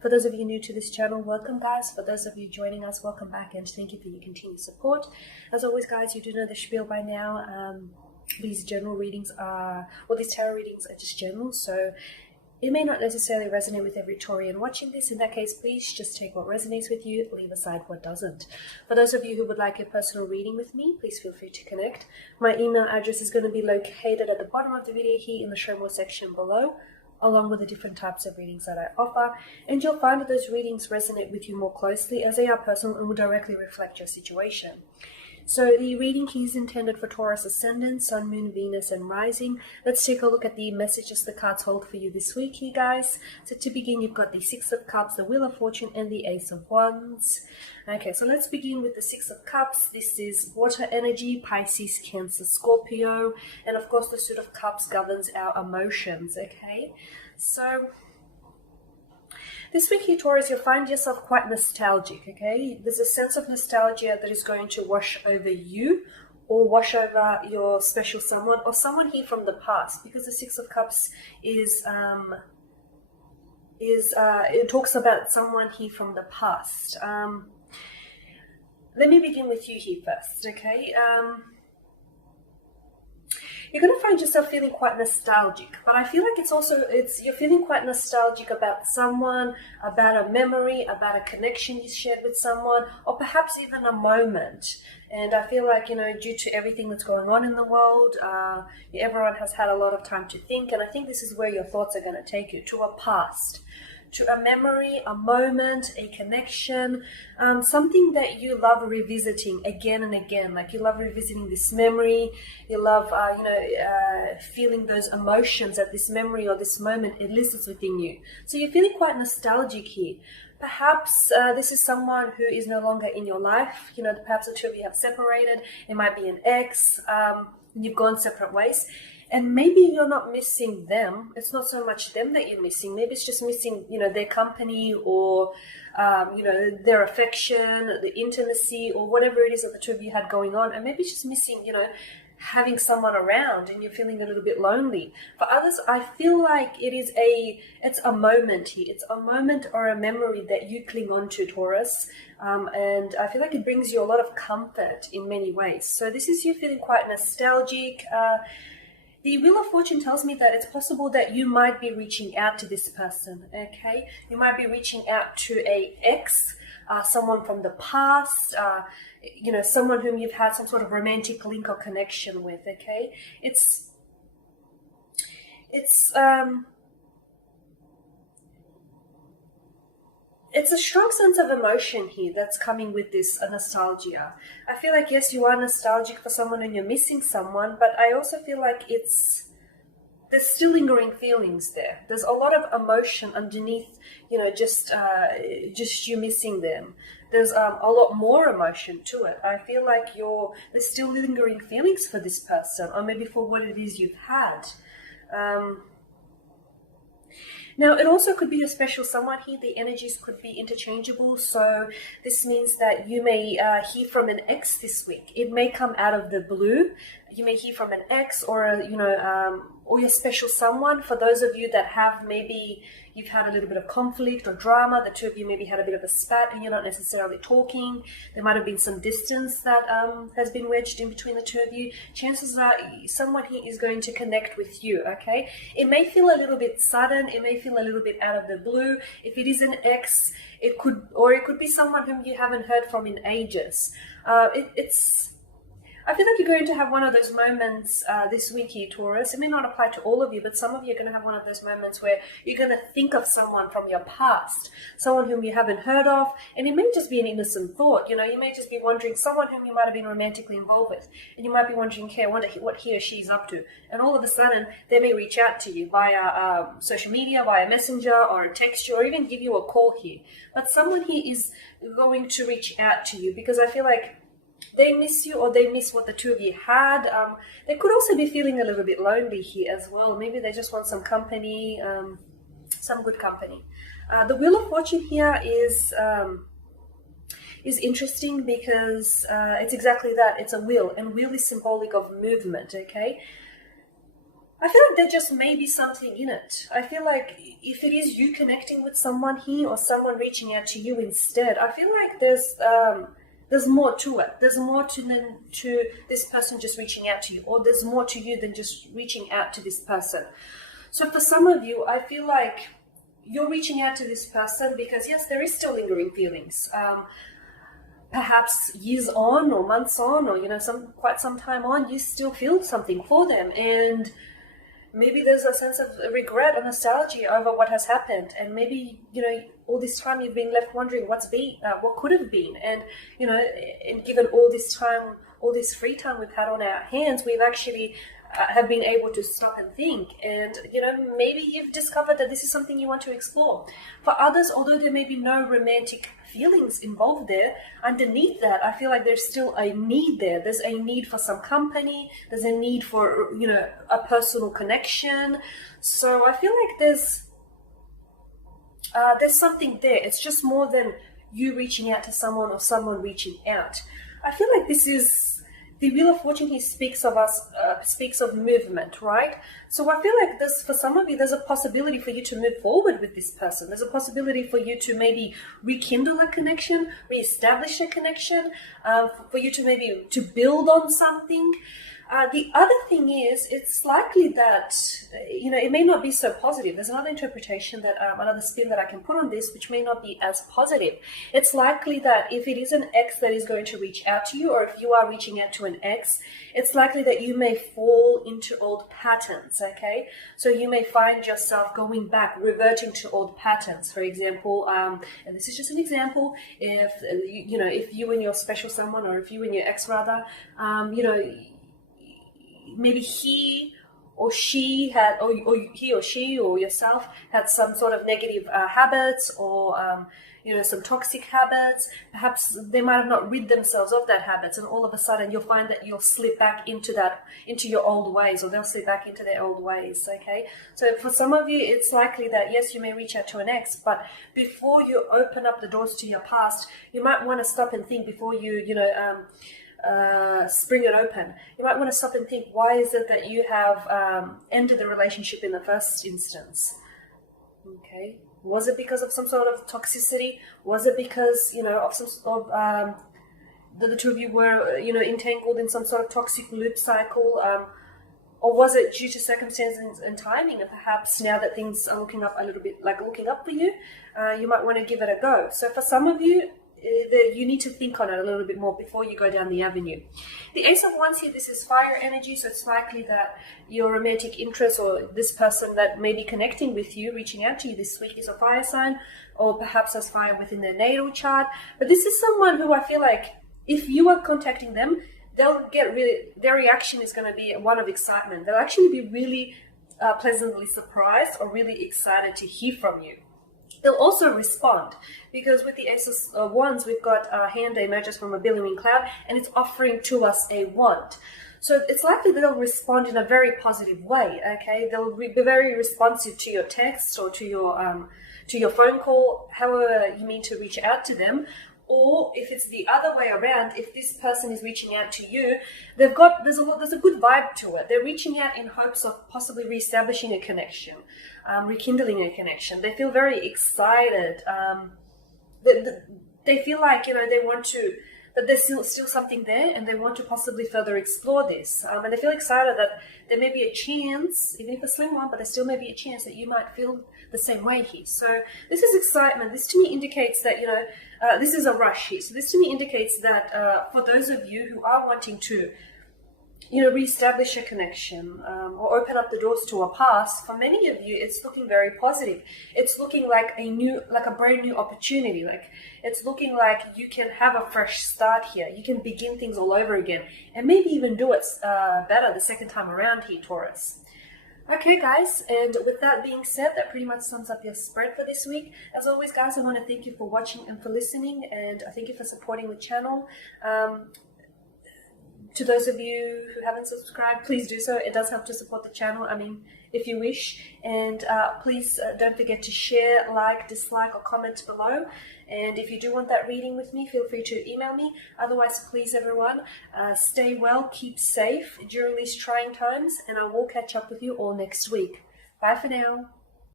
For those of you new to this channel, welcome guys. For those of you joining us, welcome back, and thank you for your continued support. As always guys, you do know the spiel by now. These tarot readings are just general, so it may not necessarily resonate with every Taurian watching this. In that case, please just take what resonates with you, leave aside what doesn't. For those of you who would like a personal reading with me, please feel free to connect. My email address is going to be located at the bottom of the video here in the show more section below, along with the different types of readings that I offer. And you'll find that those readings resonate with you more closely as they are personal and will directly reflect your situation. So the reading key is intended for Taurus Ascendant, Sun, Moon, Venus, and Rising. Let's take a look at the messages the cards hold for you this week here, guys. So to begin, you've got the Six of Cups, the Wheel of Fortune, and the Ace of Wands. Okay, so let's begin with the Six of Cups. This is water energy, Pisces, Cancer, Scorpio. And of course, the Suit of Cups governs our emotions, okay? So this week here, Taurus, you'll find yourself quite nostalgic, okay? There's a sense of nostalgia that is going to wash over you or wash over your special someone or someone here from the past, because the Six of Cups it talks about someone here from the past. Let me begin with you here first, okay? You're going to find yourself feeling quite nostalgic, but I feel like you're feeling quite nostalgic about someone, about a memory, about a connection you shared with someone, or perhaps even a moment. And I feel like, due to everything that's going on in the world, everyone has had a lot of time to think, and I think this is where your thoughts are going to take you, to a past, to a memory, a moment, a connection, something that you love revisiting again and again. Like you love revisiting this memory, you love, feeling those emotions that this memory or this moment elicits within you. So you're feeling quite nostalgic here. Perhaps this is someone who is no longer in your life. Perhaps the two of you have separated. It might be an ex, you've gone separate ways. And maybe you're not missing them. It's not so much them that you're missing. Maybe it's just missing, their company or, their affection, the intimacy, or whatever it is that the two of you had going on. And maybe it's just missing, having someone around, and you're feeling a little bit lonely. For others, I feel like it's a moment here. It's a moment or a memory that you cling on to, Taurus. And I feel like it brings you a lot of comfort in many ways. So this is you feeling quite nostalgic. The Wheel of Fortune tells me that it's possible that you might be reaching out to this person, okay? You might be reaching out to a ex, someone from the past, someone whom you've had some sort of romantic link or connection with, okay? It's a strong sense of emotion here that's coming with this nostalgia. I feel like, yes, you are nostalgic for someone and you're missing someone, but I also feel like there's still lingering feelings there. There's a lot of emotion underneath, just you missing them. There's a lot more emotion to it. I feel like there's still lingering feelings for this person, or maybe for what it is you've had. Now, it also could be a special someone here. The energies could be interchangeable. So this means that you may hear from an ex this week. It may come out of the blue. You may hear from an ex or, or your special someone. For those of you that have maybe you've had a little bit of conflict or drama, the two of you maybe had a bit of a spat and you're not necessarily talking. There might have been some distance that has been wedged in between the two of you. Chances are someone here is going to connect with you, okay? It may feel a little bit sudden. It may feel a little bit out of the blue. If it is an ex, it could be someone whom you haven't heard from in ages. I feel like you're going to have one of those moments this week here, Taurus. It may not apply to all of you, but some of you are going to have one of those moments where you're going to think of someone from your past, someone whom you haven't heard of, and it may just be an innocent thought. You may just be wondering someone whom you might have been romantically involved with, and you might be wondering, okay, I wonder what he or she's up to. And all of a sudden, they may reach out to you via social media, via messenger, or text you, or even give you a call here. But someone here is going to reach out to you because I feel like they miss you, or they miss what the two of you had. They could also be feeling a little bit lonely here as well. Maybe they just want some company, some good company. The Wheel of Fortune here is interesting because it's exactly that. It's a wheel, and wheel is symbolic of movement, okay? I feel like there just may be something in it. I feel like if it is you connecting with someone here or someone reaching out to you instead, I feel like there's more to it. There's more to this person just reaching out to you, or there's more to you than just reaching out to this person. So for some of you, I feel like you're reaching out to this person because yes, there is still lingering feelings. Perhaps years on or months on, or quite some time on, you still feel something for them, and maybe there's a sense of regret or nostalgia over what has happened, and maybe all this time you've been left wondering what could have been, and and given all this time, all this free time we've had on our hands, we've actually have been able to stop and think, and maybe you've discovered that this is something you want to explore. For others, although there may be no romantic feelings involved there, underneath that I feel like there's still a need there. There's a need for some company, there's a need for a personal connection. So I feel like there's something there. It's just more than you reaching out to someone or someone reaching out. I feel like this is the Wheel of Fortune. He speaks of movement, right? So I feel like for some of you, there's a possibility for you to move forward with this person. There's a possibility for you to maybe rekindle a connection, reestablish a connection, for you to maybe to build on something. The other thing is, it's likely that, it may not be so positive. There's another interpretation that, another spin that I can put on this, which may not be as positive. It's likely that if it is an ex that is going to reach out to you, or if you are reaching out to an ex, it's likely that you may fall into old patterns, okay? So you may find yourself going back, reverting to old patterns. For example, and this is just an example, if you and your special someone, or if you and your ex rather, maybe he or she had, or he or she or yourself had some sort of negative habits, or some toxic habits. Perhaps they might have not rid themselves of that habits, and all of a sudden you'll find that you'll slip back into your old ways, or they'll slip back into their old ways. Okay, so for some of you, it's likely that yes, you may reach out to an ex, but before you open up the doors to your past, you might want to stop and think before you spring it open. You might want to stop and think, why is it that you have ended the relationship in the first instance? Okay, was it because of some sort of toxicity? Was it because of some sort of the two of you were entangled in some sort of toxic loop cycle, or was it due to circumstances and timing? And perhaps now that things are looking up a little bit, like looking up for you, you might want to give it a go. So for some of you, you need to think on it a little bit more before you go down the avenue. The Ace of Wands here, this is fire energy, so it's likely that your romantic interest, or this person that may be connecting with you, reaching out to you this week, is a fire sign, or perhaps has fire within their natal chart. But this is someone who I feel like if you are contacting them, their reaction is going to be one of excitement. They'll actually be really pleasantly surprised or really excited to hear from you. They'll also respond, because with the Ace of Wands, we've got a hand that emerges from a billowing cloud, and it's offering to us a wand. So it's likely that they'll respond in a very positive way, okay? They'll be very responsive to your text, or to your phone call, however you mean to reach out to them. Or if it's the other way around, if this person is reaching out to you, there's a good vibe to it. They're reaching out in hopes of possibly reestablishing a connection, rekindling a connection. They feel very excited. They feel like they want to, that there's still something there, and they want to possibly further explore this. And they feel excited that there may be a chance, even if a slim one, but there still may be a chance that you might feel the same way here. So this is excitement. This to me indicates that this is a rush here. So this to me indicates that for those of you who are wanting to reestablish a connection, or open up the doors to a past, for many of you, it's looking very positive. It's looking like a brand new opportunity. Like it's looking like you can have a fresh start here. You can begin things all over again, and maybe even do it better the second time around here, Taurus. Okay, guys, and with that being said, that pretty much sums up your spread for this week. As always, guys, I want to thank you for watching and for listening, and I thank you for supporting the channel. To those of you who haven't subscribed, please do so. It does help to support the channel, I mean, if you wish. And please don't forget to share, like, dislike, or comment below. And if you do want that reading with me, feel free to email me. Otherwise, please, everyone, stay well, keep safe during these trying times, and I will catch up with you all next week. Bye for now.